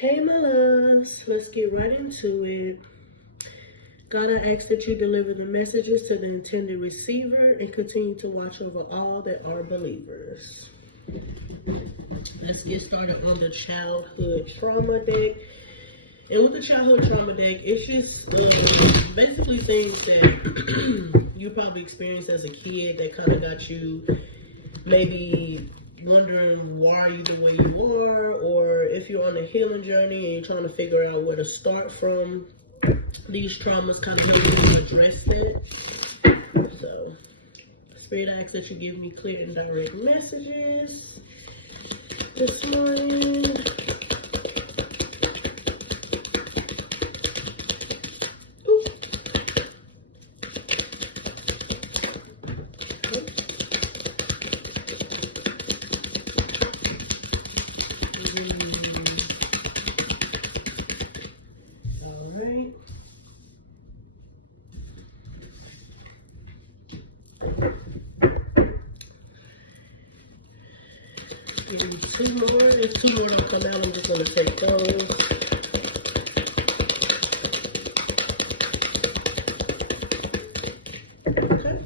Hey my loves, let's get right into it. God, I ask that you deliver the messages to the intended receiver and continue to watch over all that are believers. Let's get started on the childhood trauma deck. And with the childhood trauma deck, it's just basically things that you probably experienced as a kid that kind of got you maybe wondering why are you the way you are, or if you're on a healing journey and you're trying to figure out where to start from. These traumas kind of help you address that. So, Spirit, I ask that you give me clear and direct messages this morning. Give me two more. If two more don't come out, I'm just going to take those. Okay.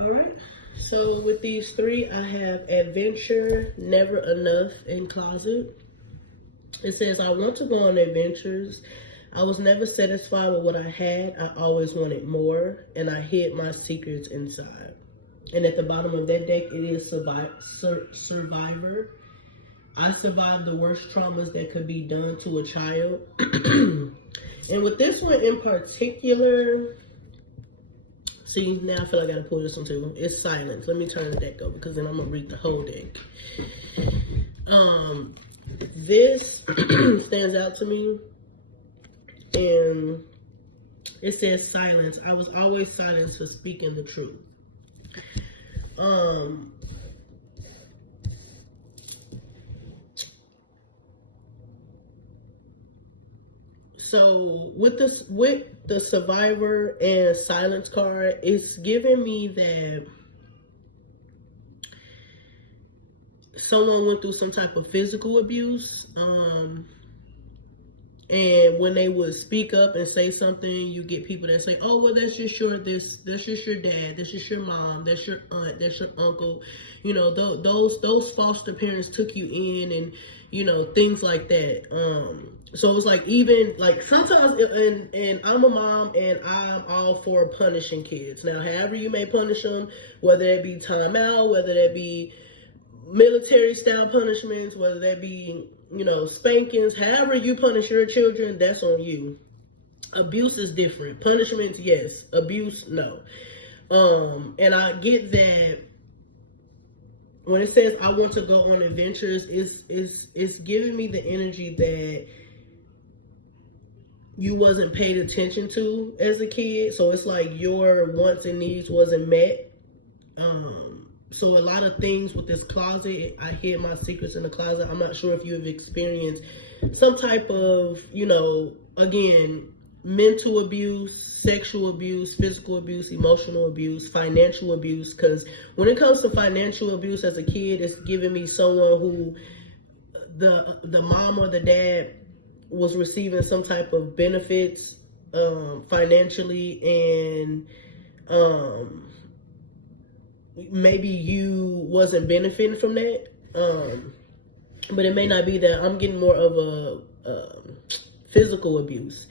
Alright. So with these three, I have adventure, never enough, and closet. It says, I want to go on adventures. I was never satisfied with what I had. I always wanted more, and I hid my secrets inside. And at the bottom of that deck, it is survivor. I survived the worst traumas that could be done to a child. And with this one in particular, see, now I feel like I gotta pull this one too. It's silence. Let me turn the deck over because then I'm gonna read the whole deck. This stands out to me, and it says silence. I was always silenced for speaking the truth. So with the survivor and silence card, it's giving me that someone went through some type of physical abuse. And when they would speak up and say something, you get people that say, oh, well, that's just your dad, that's just your mom, that's your aunt, that's your uncle. You know, those foster parents took you in, and, you know, things like that. So it's like, even like sometimes, and I'm a mom and I'm all for punishing kids. Now, however you may punish them, whether it be timeout, whether that be military style punishments, whether that be, you know, spankings, however you punish your children, that's on you. Abuse is different. Punishments, yes. Abuse, no. And I get that when it says I want to go on adventures, it's giving me the energy that you wasn't paid attention to as a kid. So it's like your wants and needs wasn't met. So a lot of things with this closet, I hid my secrets in the closet. I'm not sure if you have experienced some type of, you know, again, mental abuse, sexual abuse, physical abuse, emotional abuse, financial abuse. Because when it comes to financial abuse as a kid, it's giving me someone who the mom or the dad was receiving some type of benefits financially, and maybe you wasn't benefiting from that, but it may not be that. I'm getting more of a physical abuse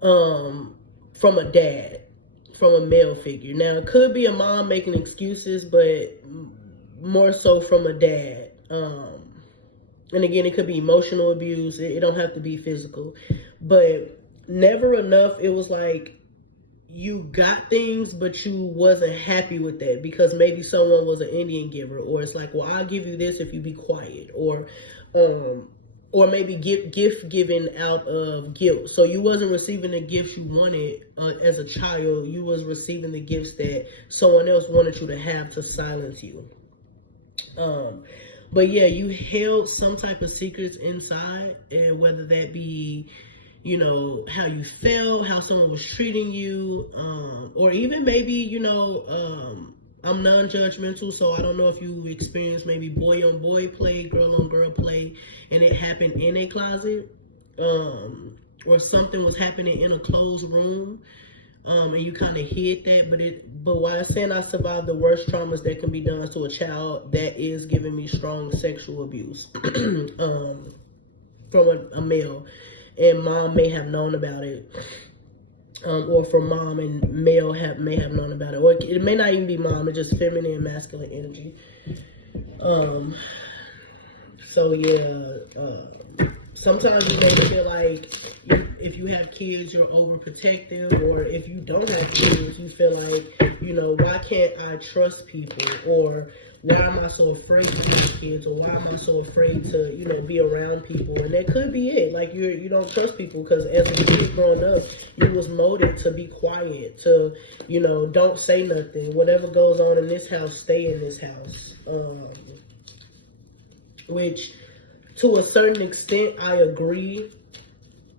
from a dad, from a male figure. Now, it could be a mom making excuses, but more so from a dad. And again, it could be emotional abuse. It don't have to be physical. But never enough, it was like, you got things, but you wasn't happy with that because maybe someone was an Indian giver, or it's like, well, I'll give you this if you be quiet, or maybe gift giving out of guilt. So you wasn't receiving the gifts you wanted as a child. You was receiving the gifts that someone else wanted you to have to silence you. But yeah, you held some type of secrets inside, and whether that be, you know, how you felt, how someone was treating you, or even maybe, you know, I'm non-judgmental, so I don't know if you experienced maybe boy on boy play, girl on girl play, and it happened in a closet, or something was happening in a closed room, and you kind of hid that. But while I'm saying I survived the worst traumas that can be done to a child, that is giving me strong sexual abuse, from a male, and mom may have known about it. Or from mom and male may have known about it, or it may not even be mom. It's just feminine and masculine energy. So yeah, sometimes you may feel like if you have kids, you're overprotective, or if you don't have kids, you feel like, why can't I trust people, or why am I so afraid to have kids, or why am I so afraid to, be around people? And that could be it. Like you don't trust people because as a kid growing up, you was molded to be quiet, to, don't say nothing. Whatever goes on in this house, stay in this house. Which, to a certain extent, I agree.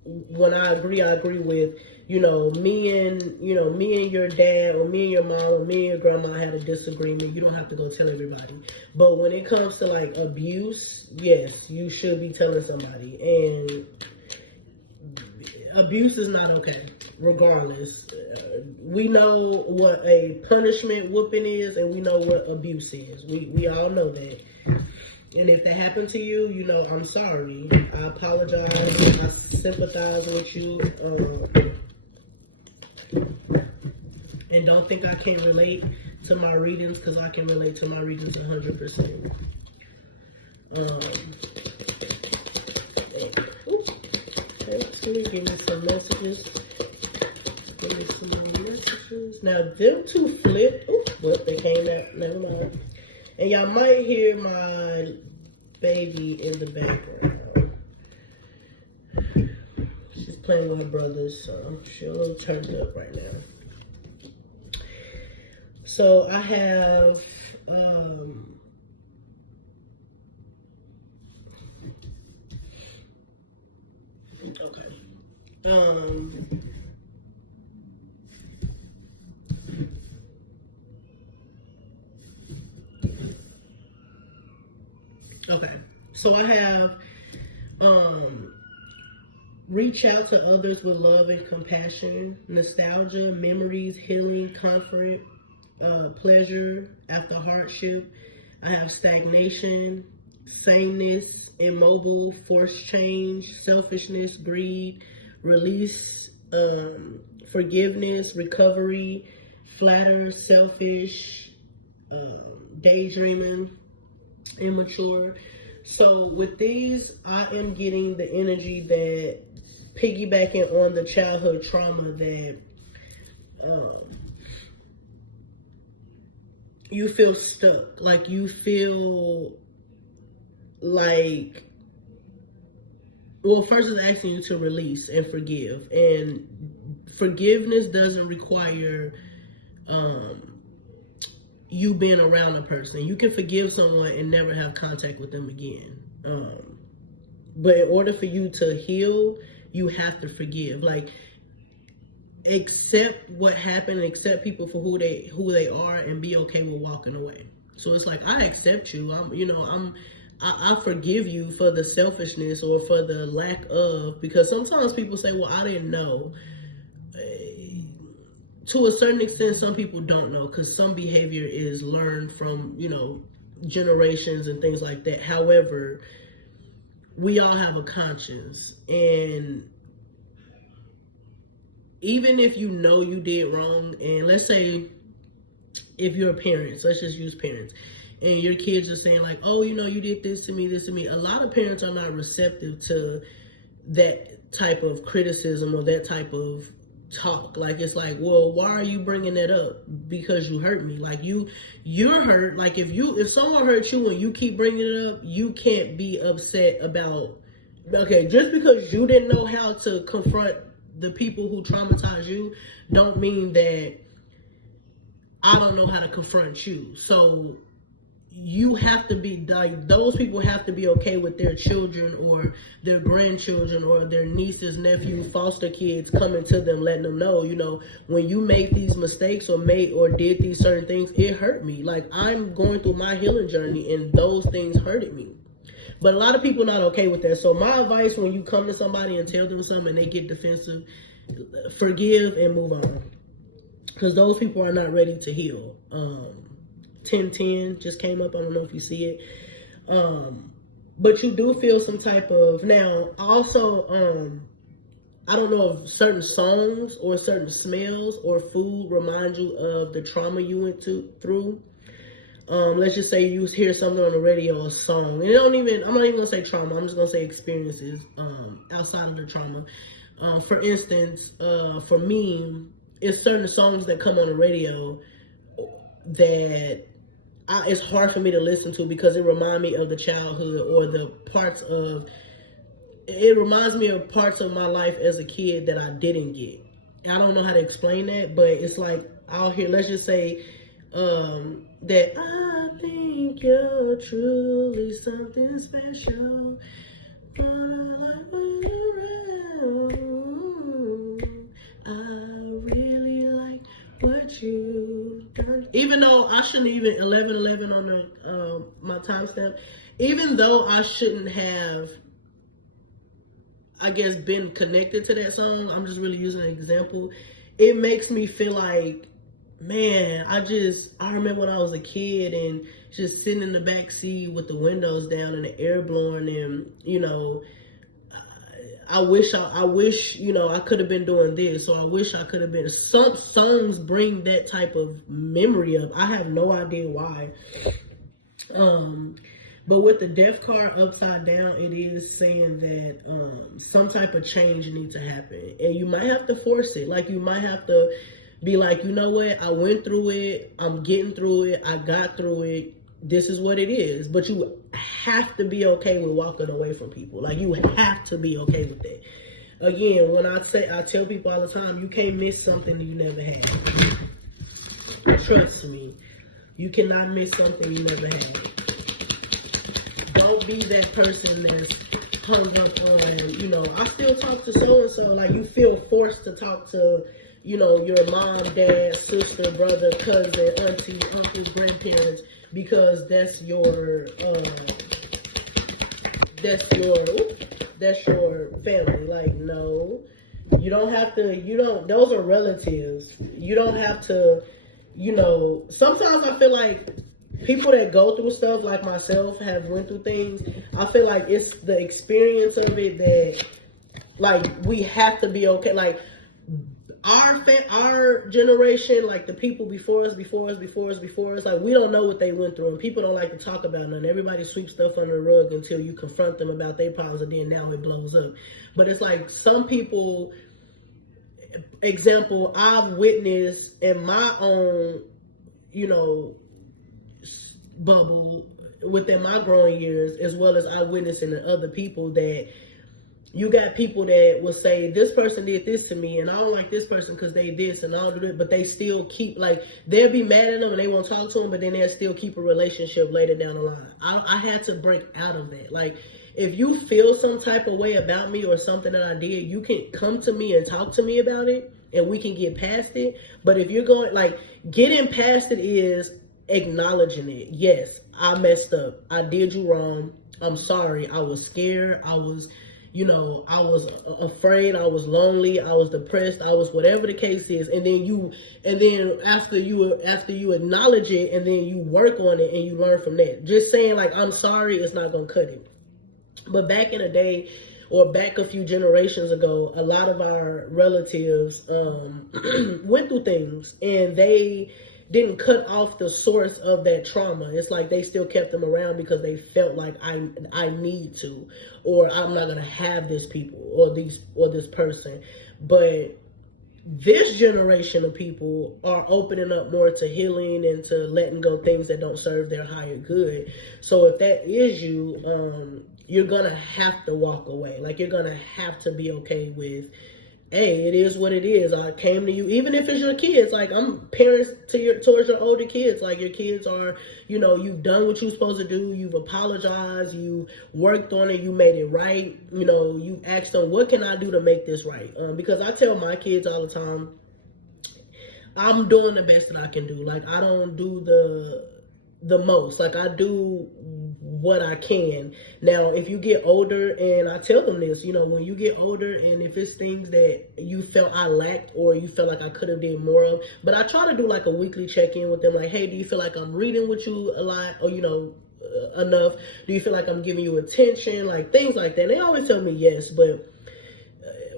When I agree with, me and your dad, or me and your mom, or me and your grandma had a disagreement. You don't have to go tell everybody. But when it comes to like abuse, yes, you should be telling somebody. And abuse is not okay, regardless. We know what a punishment whooping is, and we know what abuse is. We all know that. And if that happened to you, I'm sorry. I apologize. I sympathize with you. And don't think I can't relate to my readings, because I can relate to my readings 100%. Okay, so give me some messages. Now, them two flipped. Well, they came out. Never mind. And y'all might hear my baby in the background. She's playing with her brothers, so she's a little turned up right now. So I have, so I have, reach out to others with love and compassion, nostalgia, memories, healing, comfort, pleasure after hardship. I have stagnation, sameness, immobile, forced change, selfishness, greed, release, forgiveness, recovery, flatter, selfish, daydreaming, immature. So with these, I am getting the energy that piggybacking on the childhood trauma that you feel stuck. Like you feel like, well, first it's asking you to release and forgive. And forgiveness doesn't require you being around a person. You can forgive someone and never have contact with them again. But in order for you to heal, you have to forgive. Like, accept what happened, accept people for who they are, and be okay with walking away. So it's like, I accept you. I forgive you for the selfishness or for the lack of, because sometimes people say, well, I didn't know. To a certain extent, some people don't know, because some behavior is learned from, generations and things like that. However, we all have a conscience, and even if you know you did wrong, and let's say if you're a parent, so let's just use parents, and your kids are saying like, oh, you did this to me. A lot of parents are not receptive to that type of criticism or that type of talk. Like, it's like, well, why are you bringing that up? Because you hurt me. Like, you're hurt. Like, if someone hurt you and you keep bringing it up, you can't be upset about, okay, just because you didn't know how to confront the people who traumatize you, don't mean that I don't know how to confront you. So you have to be like, those people have to be okay with their children or their grandchildren or their nieces, nephews, foster kids coming to them, letting them know, when you made these mistakes or did these certain things, it hurt me. Like, I'm going through my healing journey and those things hurted me. But a lot of people not okay with that. So my advice, when you come to somebody and tell them something and they get defensive, forgive and move on, because those people are not ready to heal. 1010 just came up. I don't know if you see it. But you do feel some type of, now also, I don't know if certain songs or certain smells or food remind you of the trauma you went through. Let's just say you hear something on the radio, a song, and I'm not even gonna say trauma, I'm just gonna say experiences outside of the trauma. For instance, for me, it's certain songs that come on the radio that it's hard for me to listen to, because it reminds me of the childhood, or it reminds me of parts of my life as a kid that I didn't get. I don't know how to explain that, but it's like, I'll hear, let's just say, that I think you're truly something special, but I like when you're around. I really like what you've done. Even though I shouldn't even 11:11 on the my timestamp. Even though I shouldn't have, I guess, been connected to that song, I'm just really using an example. It makes me feel like, man, I remember when I was a kid and just sitting in the back seat with the windows down and the air blowing, and I wish I could have been doing this, or I wish I could have been. Some songs bring that type of memory up. I have no idea why. But with the death card upside down, it is saying that some type of change needs to happen, and you might have to force it. Like, you might have to be like, you know what, I went through it, I'm getting through it, I got through it, this is what it is. But you have to be okay with walking away from people. Like, you have to be okay with that. Again, when I tell people all the time, you can't miss something that you never had. Trust me, you cannot miss something you never had. Don't be that person that's hung up on, I still talk to so-and-so. Like, you feel forced to talk to, your mom, dad, sister, brother, cousin, auntie, uncle, grandparents, because that's your family. Like, no, you don't have to, those are relatives. You don't have to, sometimes I feel like people that go through stuff like myself have went through things. I feel like it's the experience of it that, like, we have to be okay. Like, our generation, like the people before us, like, we don't know what they went through, and people don't like to talk about it. Everybody sweeps stuff under the rug until you confront them about their problems, and then now it blows up. But it's like, some people, example, I've witnessed in my own, bubble within my growing years, as well as I witnessed in the other people, that you got people that will say, this person did this to me, and I don't like this person because they this, and I'll do it, but they still keep, like, they'll be mad at them and they won't talk to them, but then they'll still keep a relationship later down the line. I had to break out of that. Like, if you feel some type of way about me or something that I did, you can come to me and talk to me about it, and we can get past it. But if you're going, like, getting past it is acknowledging it. Yes, I messed up. I did you wrong. I'm sorry. I was scared. I was afraid. I was lonely. I was depressed. I was whatever the case is. And then after you acknowledge it, and then you work on it and you learn from that. Just saying, like, I'm sorry, it's not gonna cut it. But back in the day, or back a few generations ago, a lot of our relatives went through things, and they didn't cut off the source of that trauma. It's like they still kept them around because they felt like, I need to, or I'm not gonna have this people or this person. But this generation of people are opening up more to healing and to letting go things that don't serve their higher good. So if that is you, you're gonna have to walk away. Like, you're gonna have to be okay with hey, it is what it is. I came to you, even if it's your kids. Like, I'm parents towards your older kids. Like, your kids are, you've done what you're supposed to do. You've apologized. You worked on it. You made it right. You asked them, what can I do to make this right? Because I tell my kids all the time, I'm doing the best that I can do. Like, I don't do the most. Like, I do what I can. Now, if you get older, and I tell them this, when you get older, and if it's things that you felt I lacked or you felt like I could have did more of, but I try to do like a weekly check-in with them, like, hey, do you feel like I'm reading with you a lot, or enough? Do you feel like I'm giving you attention? Like, things like that. And they always tell me yes, but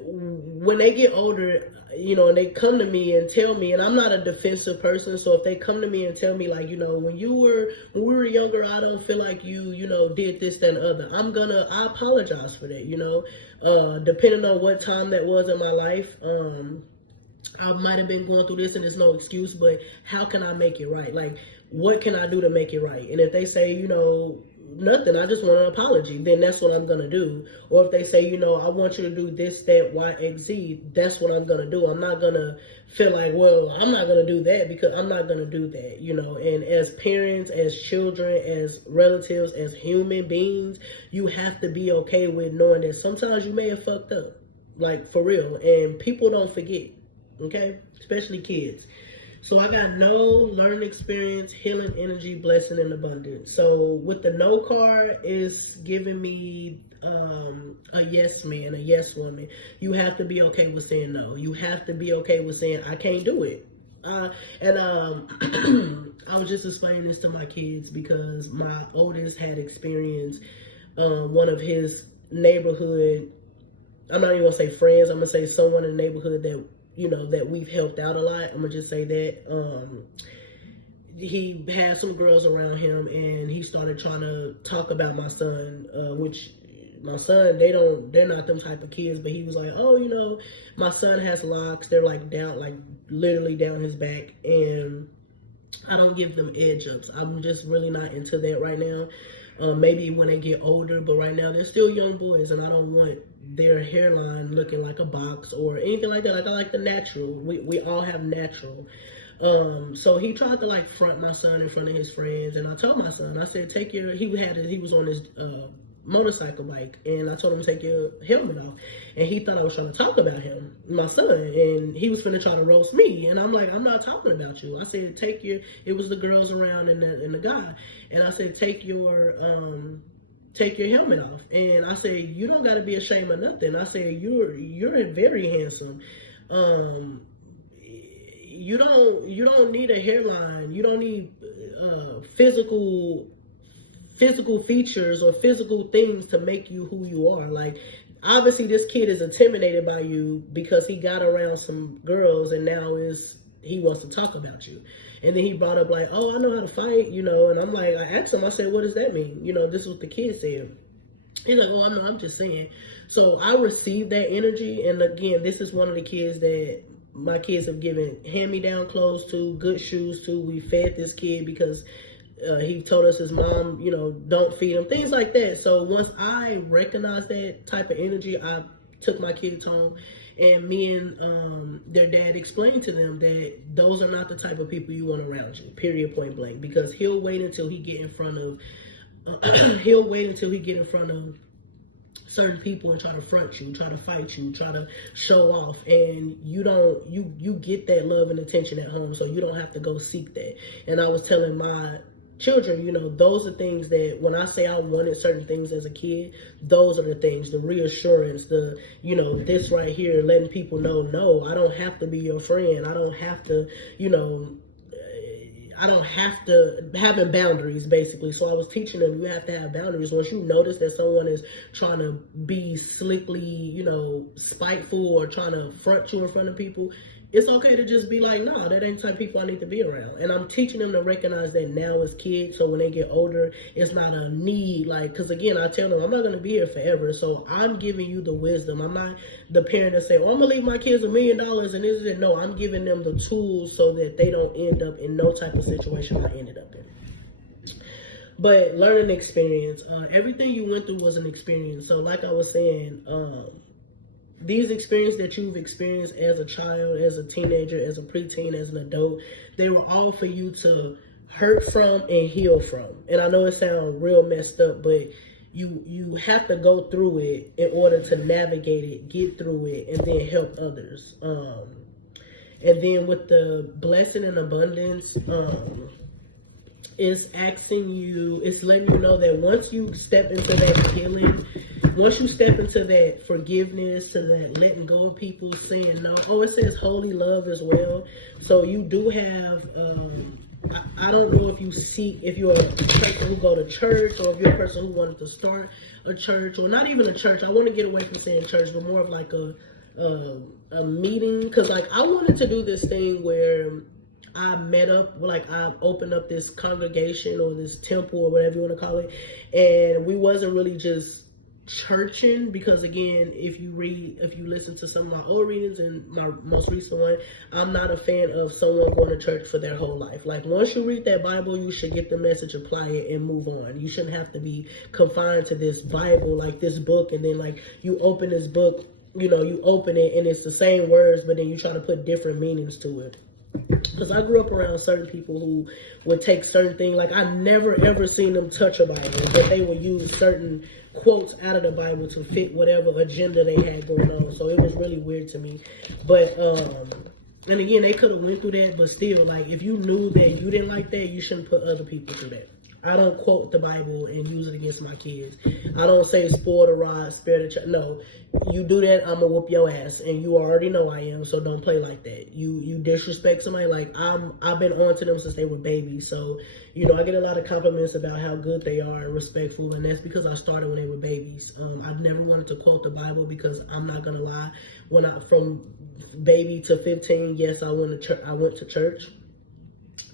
when they get older, and they come to me and tell me, and I'm not a defensive person, so if they come to me and tell me, like, when we were younger, I don't feel like you did this, that, and other, I apologize for that, depending on what time that was in my life. I might have been going through this and it's no excuse, but how can I make it right? Like, what can I do to make it right? And if they say, nothing, I just want an apology, then that's what I'm going to do. Or if they say, I want you to do this, that, Y, X, Z, that's what I'm going to do. I'm not going to feel like, well, I'm not going to do that, because I'm not going to do that, And as parents, as children, as relatives, as human beings, you have to be okay with knowing that sometimes you may have fucked up. Like, for real. And people don't forget, okay? Especially kids. So I got no learning experience, healing energy, blessing, and abundance. So with the no card, is giving me a yes man, a yes woman. You have to be okay with saying no. You have to be okay with saying, I can't do it. And I was just explaining this to my kids because my oldest had experienced one of his neighborhood, I'm not even going to say friends, I'm going to say someone in the neighborhood that that we've helped out a lot. I'm gonna just say that he had some girls around him, and he started trying to talk about my son, which my son, they're not them type of kids, but he was like, oh, my son has locks, they're like down, like literally down his back, and I don't give them edge ups. I'm just really not into that right now. Maybe when they get older, but right now they're still young boys, and I don't want their hairline looking like a box or anything like that. Like, I like the natural. We all have natural. So he tried to like front my son in front of his friends, and I told my son, I said, he was on his motorcycle bike, and I told him to take your helmet off, and he thought I was trying to talk about him, my son, and he was finna try to roast me, and I'm like, I'm not talking about you. I said, it was the girls around and the guy, and I said, take your helmet off, and I said, you don't got to be ashamed of nothing. I said, you're very handsome. You don't need a hairline. You don't need physical features or physical things to make you who you are. Like, obviously this kid is intimidated by you because he got around some girls, and now he wants to talk about you. And then he brought up like, oh, I know how to fight, and I'm like, I asked him, I said, what does that mean? This is what the kid said. He's like, oh, I'm just saying. So I received that energy, and again, this is one of the kids that my kids have given hand-me-down clothes to, good shoes to. We fed this kid because he told us his mom, don't feed him, things like that. So once I recognized that type of energy, I took my kids home, and me and their dad explained to them that those are not the type of people you want around you, period, point blank, because he'll wait until he get in front of certain people and try to front you, try to fight you, try to show off, and you get that love and attention at home, so you don't have to go seek that. And I was telling my children, those are things that when I say I wanted certain things as a kid, those are the things, the reassurance, the, this right here, letting people know, no, I don't have to be your friend. I don't have to, having boundaries, basically. So I was teaching them, you have to have boundaries. Once you notice that someone is trying to be slickly, spiteful, or trying to front you in front of people, it's okay to just be like, no, that ain't the type of people I need to be around. And I'm teaching them to recognize that now as kids, so when they get older, it's not a need, like, because again, I tell them, I'm not going to be here forever, so I'm giving you the wisdom. I'm not the parent that say, well, I'm going to leave my kids $1 million, and this is it. No, I'm giving them the tools so that they don't end up in no type of situation I ended up in. But learning experience, everything you went through was an experience. So like I was saying, these experiences that you've experienced as a child, as a teenager, as a preteen, as an adult, they were all for you to hurt from and heal from. And I know it sounds real messed up, but you have to go through it in order to navigate it, get through it, and then help others. And then with the blessing and abundance, it's asking you, it's letting you know that once you step into that healing, once you step into that forgiveness and that letting go of people, saying no. Oh, it says holy love as well. So you do have, I don't know if you're a person who go to church, or if you're a person who wanted to start a church, or not even a church. I want to get away from saying church, but more of like a meeting. Because like I wanted to do this thing where I met up, like I opened up this congregation or this temple or whatever you want to call it, and we wasn't really just churching, because again, if you listen to some of my old readings and my most recent one, I'm not a fan of someone going to church for their whole life. Like once you read that Bible, you should get the message, apply it, and move on. You shouldn't have to be confined to this Bible, like this book, and then like you open this book, you open it and it's the same words, but then you try to put different meanings to it. Because I grew up around certain people who would take certain things, like I never ever seen them touch a Bible, but they would use certain quotes out of the Bible to fit whatever agenda they had going on. So it was really weird to me. But and again, they could have went through that, but still, like if you knew that you didn't like that, you shouldn't put other people through that. I don't quote the Bible and use it against my kids. I don't say spoil the rod, spare the child. No, you do that, I'm gonna whoop your ass, and you already know I am. So don't play like that. You disrespect somebody, like I've been on to them since they were babies. So I get a lot of compliments about how good they are and respectful, and that's because I started when they were babies. I've never wanted to quote the Bible because I'm not gonna lie. From baby to 15, yes, I went to church,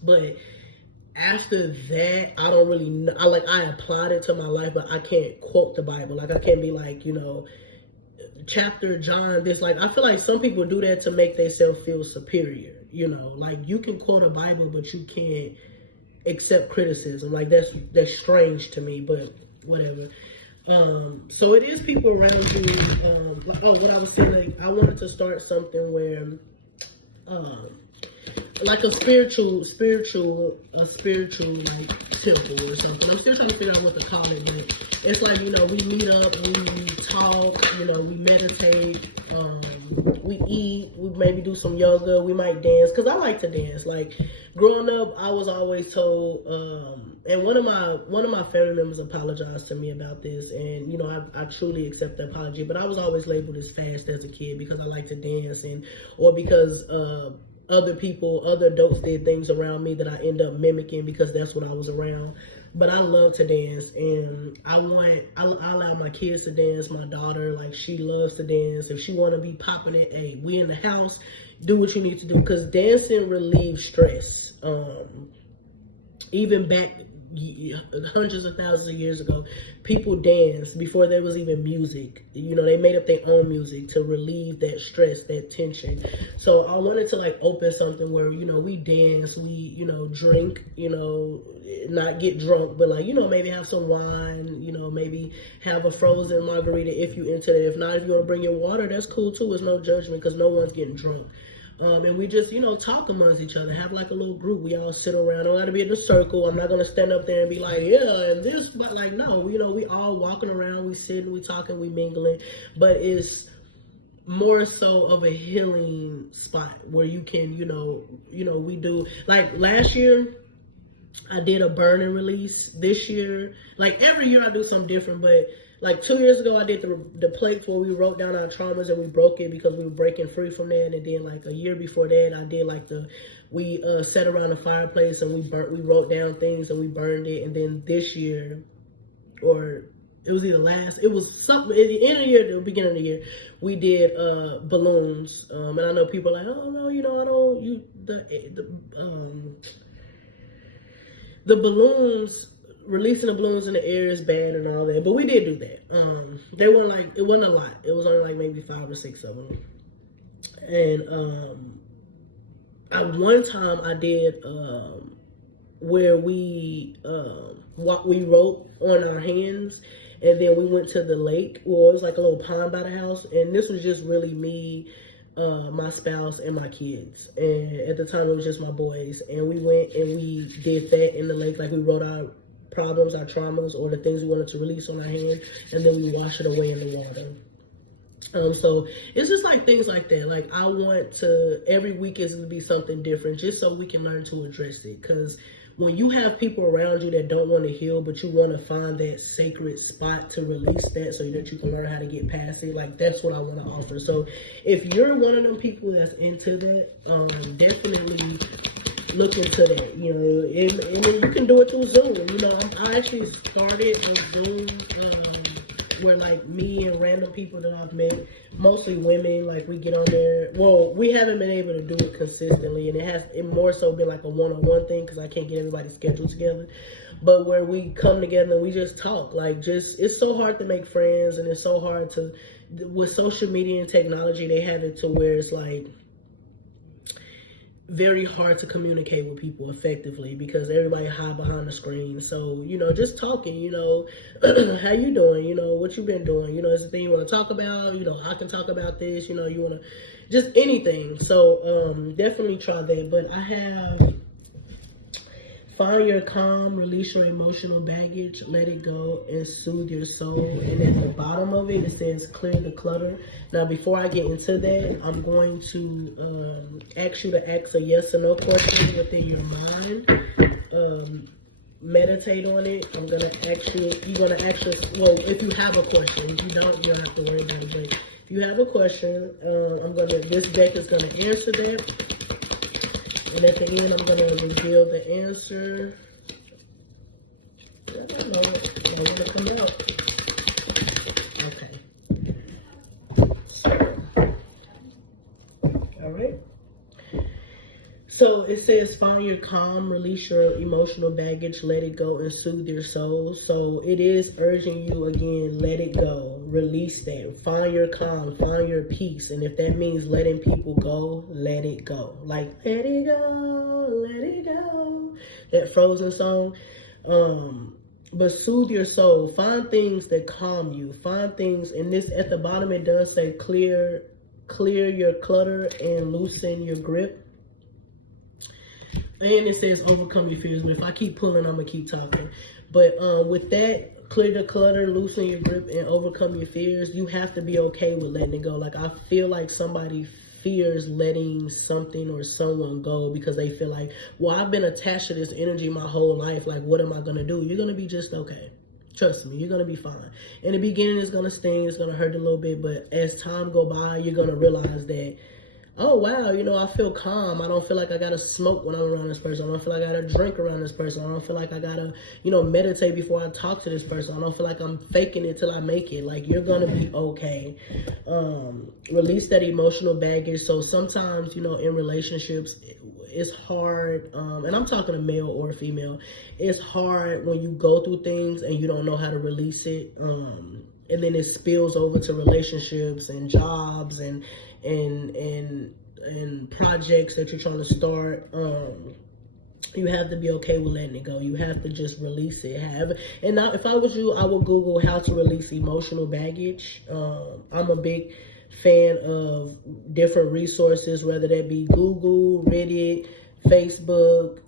but after that, I don't really know. I applied it to my life, but I can't quote the Bible. Like I can't be like, chapter John, this. Like I feel like some people do that to make themselves feel superior. Like you can quote a Bible, but you can't accept criticism. Like that's strange to me, but whatever. So it is people around you. What I was saying, I wanted to start something where, like a spiritual like temple or something. I'm still trying to figure out what to call it, but it's like, we meet up, we talk, we meditate, we eat, we maybe do some yoga, we might dance, because I like to dance. Like growing up, I was always told, and one of my family members apologized to me about this, and I truly accept the apology, but I was always labeled as fast as a kid because I like to dance, or because other adults did things around me that I end up mimicking because that's what I was around. But I love to dance, and I allow my kids to dance. My daughter, like, she loves to dance. If she want to be popping it, hey, we in the house, do what you need to do, because dancing relieves stress. Even back hundreds of thousands of years ago, people danced before there was even music. They made up their own music to relieve that stress, that tension. So I wanted to like open something where we dance, we drink, not get drunk, but like maybe have some wine, maybe have a frozen margarita if you into that. If not, if you want to bring your water, that's cool too. It's no judgment because no one's getting drunk. And we just, talk amongst each other, have like a little group. We all sit around. Don't got to be in a circle. I'm not going to stand up there and be like, yeah, and this, but like, no, we all walking around, we sitting, we talking, we mingling. But it's more so of a healing spot where you can, we do, like last year, I did a burn and release. This year, like every year I do something different, but like 2 years ago, I did the plates where we wrote down our traumas and we broke it because we were breaking free from that. And then like a year before that, I did like we sat around the fireplace and we wrote down things and we burned it. And then this year, or it was it was something at the end of the year, the beginning of the year, we did balloons. And I know people are like, oh no, I don't, the balloons, releasing the balloons in the air is bad and all that, but we did do that. It wasn't a lot. It was only like maybe 5 or 6 of them. And at one time I did where we wrote on our hands, And then we went to the lake. Well, it was like a little pond by the house, and this was just really me, my spouse, and my kids. And at the time, it was just my boys. And we went and we did that in the lake. Like, we wrote our problems, our traumas, or the things we wanted to release on our hand, and then we wash it away in the water. So it's just like things like that. Like, I want to, every week is to be something different, just so we can learn to address it. Because when you have people around you that don't want to heal, but you want to find that sacred spot to release that so that you can learn how to get past it, like, that's what I want to offer. So if you're one of them people that's into that, definitely look into that. You know, and you can do it through Zoom. You know, I actually started a Zoom where, like, me and random people that I've met, mostly women, like, we get on there. Well, we haven't been able to do it consistently, and it more so been like a one-on-one thing because I can't get everybody's schedule together. But where we come together and we just talk, like, just, it's so hard to make friends, and it's so hard to, with social media and technology, they have it to where it's like very hard to communicate with people effectively because everybody hide behind the screen. So, you know, just talking, you know, how you doing, you know, what you been doing, you know, is the thing you want to talk about, you know, I can talk about this, you know, you want to, just anything. So definitely try that. But I have find your calm, release your emotional baggage, let it go, and soothe your soul. And at the bottom of it, it says clear the clutter. Now, before I get into that, I'm going to ask you to ask a yes or no question within your mind. Meditate on it. I'm going to ask you, you're going to actually, well, if you have a question. If you don't have to worry about it. But if you have a question, this deck is going to answer that. And at the end, I'm going to reveal the answer. I don't know. I want to come out. Okay. So, all right. So it says, find your calm, release your emotional baggage, let it go, and soothe your soul. So it is urging you again, let it go, release that, find your calm, find your peace. And if that means letting people go, let it go. Like, let it go, let it go. That Frozen song. But soothe your soul. Find things that calm you. Find things, and this at the bottom it does say clear your clutter and loosen your grip. And it says overcome your fears. But if I keep pulling, I'm going to keep talking. But with that, clear the clutter, loosen your grip, and overcome your fears, you have to be okay with letting it go. Like, I feel like somebody fears letting something or someone go because they feel like, well, I've been attached to this energy my whole life. Like, what am I going to do? You're going to be just okay. Trust me, you're going to be fine. In the beginning, it's going to sting. It's going to hurt a little bit. But as time go by, you're going to realize that, oh, wow, you know, I feel calm. I don't feel like I got to smoke when I'm around this person. I don't feel like I got to drink around this person. I don't feel like I got to, you know, meditate before I talk to this person. I don't feel like I'm faking it till I make it. Like, you're going to be okay. Release that emotional baggage. So sometimes, you know, in relationships, it's hard. And I'm talking to male or female. It's hard when you go through things and you don't know how to release it. And then it spills over to relationships and jobs and projects that you're trying to start. You have to be okay with letting it go. You have to just release it. And now, if I was you, I would Google how to release emotional baggage. I'm a big fan of different resources, whether that be Google, Reddit, Facebook.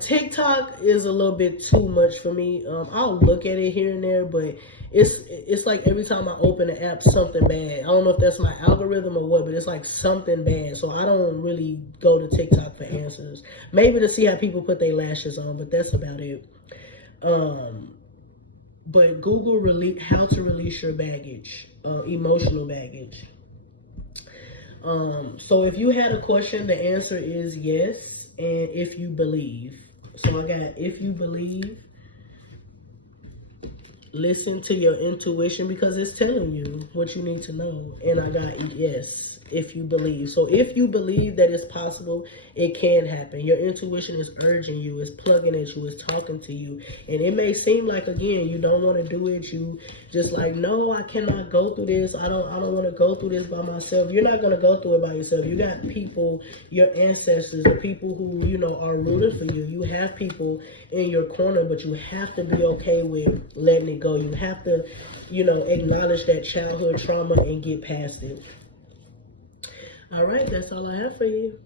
TikTok is a little bit too much for me. I'll look at it here and there, but it's like every time I open the app, something bad. I don't know if that's my algorithm or what, but it's like something bad. So I don't really go to TikTok for answers. Maybe to see how people put their lashes on, but that's about it. But Google how to release your baggage, emotional baggage. So if you had a question, the answer is yes. And if you believe. So I got if you believe. Listen to your intuition because it's telling you what you need to know. And I got yes. if you believe. So if you believe that it's possible, it can happen. Your intuition is urging you, it's plugging at you, it's talking to you. And it may seem like, again, you don't want to do it. You just like, no, I cannot go through this. I don't want to go through this by myself. You're not going to go through it by yourself. You got people, your ancestors, the people who, you know, are rooting for you. You have people in your corner, but you have to be okay with letting it go. You have to, you know, acknowledge that childhood trauma and get past it. All right, that's all I have for you.